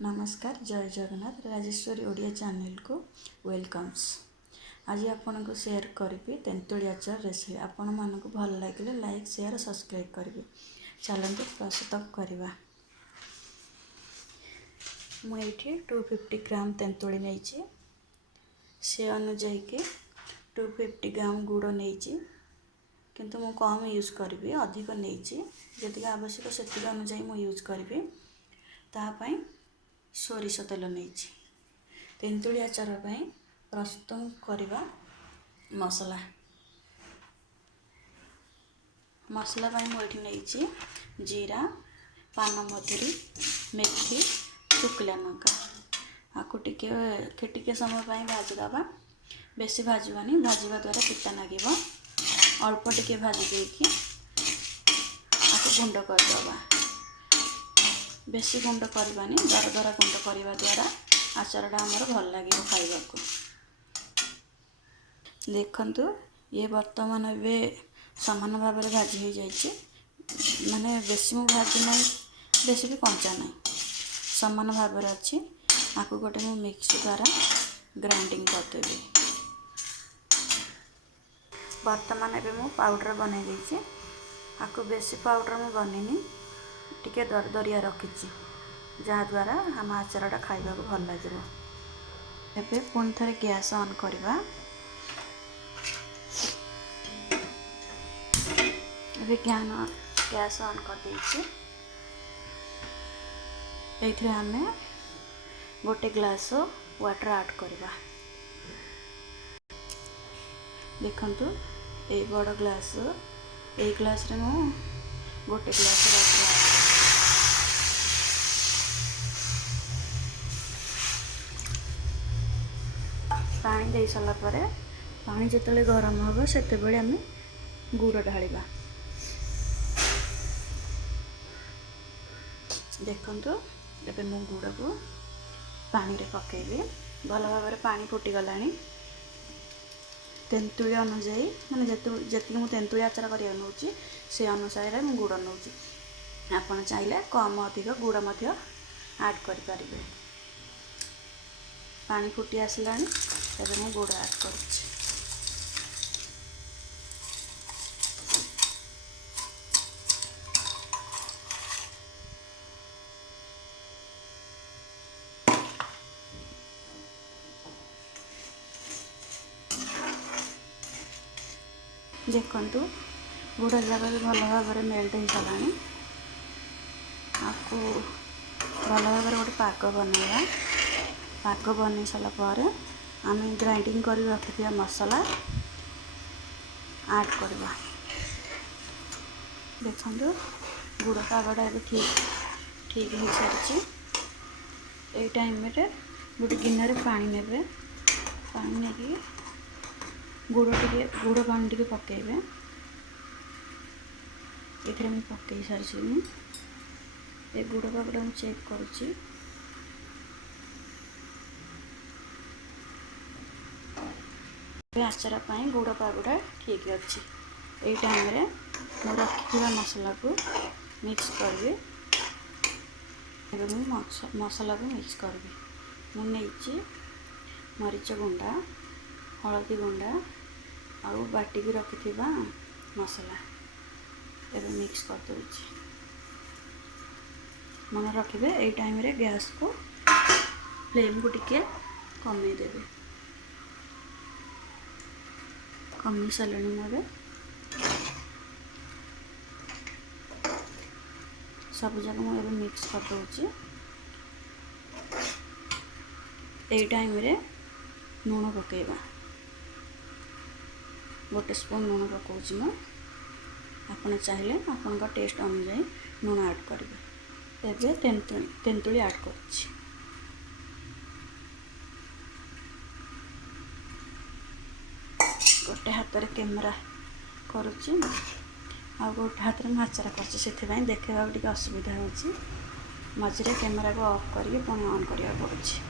नमस्कार जय जगन्नाथ राजेश्वरी ओडिया चैनल को वेलकम्स। आज आपन को शेयर करी तेंतुली आचार रेसिपी। आपण मानक भल लगे लाइक शेयर सब्सक्राइब करेंगे। चलते प्रस्तुत करवा। मुझे 250 ग्राम तेंतुली नहीं से अनुजाई के 250 ग्राम गुड़ नहीं किंतु मु कम यूज करी अधिक नहीं जी आवश्यक से अनुजाई मु यूज करी तापाई सोरिष तेल नहीं तेंतुली आचार प्रस्तुत करवा मसला मसला मुझे नहीं जीरा पान मधुरी मेथी शुक्ला लंका आपको टिके समय भाजीदबा बेसी भाजवानी भाजवा द्वारा पिता लगे अल्प टिके भाजी देकी आपको गुंड करदबा बेसी गुंड करवानी दरदरा गुंड करने द्वारा आचारटा आमर भल लगे खाइबा को। देखंतु ये वर्तमान ए समान भाव में भाजी हो जाइए माने बेसी मु भाजी ना बेसी भी कंचा ना समान भाव में अच्छी आपको गोटे मु मिक्सी द्वारा ग्राइंडिंग करदेवी। वर्तमान ए मु पाउडर बना देछि आपको बेसी पाउडर मु बनेनी टिके दरदरिया रखी जहाँद्वारा आम आचारटा खाइबा को भल लगे। एबे पुणी थे गैस ऑन करवा। एबे गैस ऑन कर देछि एथिरे आमे गोटे ग्लास वाटर ऐड करवा। देखंतु ए बड़ ग्लास ए ग्लास रे मु गोटे ग्लास वाटर पानी दे सारा पर पानी जिते गरम हम से आम गुड़ ढालिबा। देखंतु एबे मु गुड़ को पानी रे पकेबी भल भाव में पानी फुटीगलानी तेंतुली अनुजाई माने जी मु तेंतुली आचार करिया नौची से अनुसार मु गुड़ नौची आपन चाहिले कम अधिक गुड़ मध्य ऐड करि परिबे। पानी फुटी आसलानी एबे मु गुड़ ऐड करूची। देखंतु गुड़ जाक भी भल भाव में मेल्ट हो सारानी आपको भल भाव में गोटे पाक बनवा। पाक बन सारापर आम ग्राइंडिंग कर रखि मसला ऐड करवा। देखो गुड़ पागटा ए ठीक हो सारी ये टाइम गोटे गिन्ने पानी ने पानी नहीं गुड़ पानी टे पकेबे ये मुझे पकई सारी ये गुड़ पागटा मुझे चेक करुच्ची आचार गुड़ पागटा ठीक अच्छी। ये टाइम रे मु रखी मसला को मिक्स करी मसला को मिक्स करी मुझे मरीच गुंडा हलदी गुंडा आउ बाटी भी रखी मसला एवं मिक्स कर दूची। मन रखिए ये टाइम रे गैस को फ्लेम को टिके कमे देवे कमी सारे मोर सब जगह मुझे मिक्स कर दूची। ये टाइम रे लुण पकेबा गोटे स्पून लुण पकाउची मु आपन चाहिले आपन का टेस्ट अनुसार लुण ऐड करेंगे। एबे तेंतुली ऐड करुच्ची गोटे हाथ रे कैमरा करुच्ची आ गोटे हाथ में आचार करछि से देखा टे असुविधा होची मझे कैमरा को ऑफ करके पुणी ऑन करिया पड़ुछि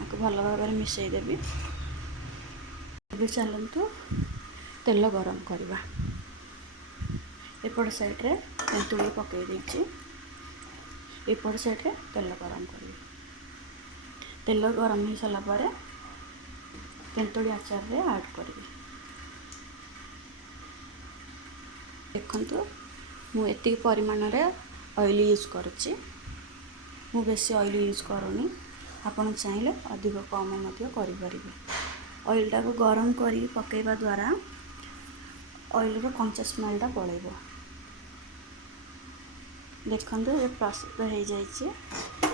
आपको भल भाव में मिसई देवी। अभी चलतु तेल गरम करवा। एपट साइड रे तेंतुली पकई देछि एपट साइड तेल गरम करिए। तेल गरम हो सारा पर तेंतुली आचार रे ऐड करिए। देखंतु मु एतिक परिमाण रे ऑयल यूज करुच्ची। मु बेसी ऑयल यूज करूनी, आपण चाहिले अधिक कम मध्य करि परिबे। ऑयल टाको गरम करी पकेଇବା द्वारा ऑयल रो कंचा स्मेल पड़ेगा। देखंतु ये प्रस्तुत हो जाइए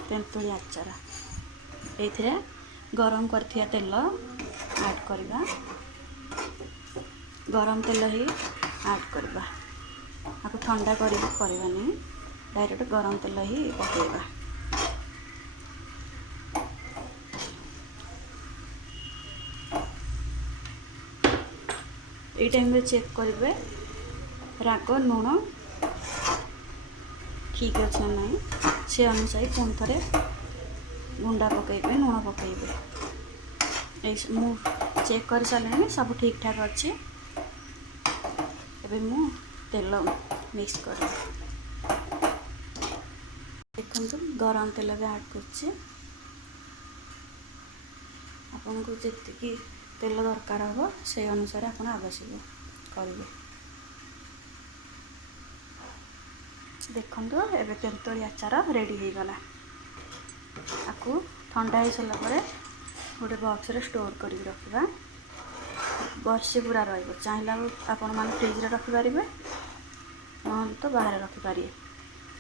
तेंतुली आचार। एथिरे गरम करथिया तेल ऐड करबा, गरम तेल ही ऐड करबा। आपको ठंडा करबानी, डायरेक्ट गरम तेल ही पकेଇବା। ये टाइम रे चेक करेंगे राग लुण ठीक अच्छे ना नहीं, से अनुसार पुणी थे गुंडा पकेबे, लुण पकेबे। मु चेक कर सारे सब ठीक ठाक अच्छे। एबे मु तेल मिक्स कर देखंतु गरम तेल भी ऐड करछि। आपन को जेतिकी तेल दरकार हो से अनुसार आपन आवश्यक करेंगे। देखंतु एबे तेंतुली आचार रेडी हो गला। आपको ठंडा हो सारा पर गोटे बॉक्स रे स्टोर कर रखा। वर्षे पूरा रहिबो। चाहिला आपण माने फ्रिज रे रखि परिबे, न तो बाहर रखि परिबे।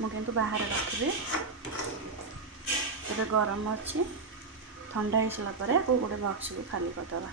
मु किंतु बाहर रखिबे। एबे गरम अछि, ठंडा हो सारा पर गोटे बॉक्स को खाली कर दबा।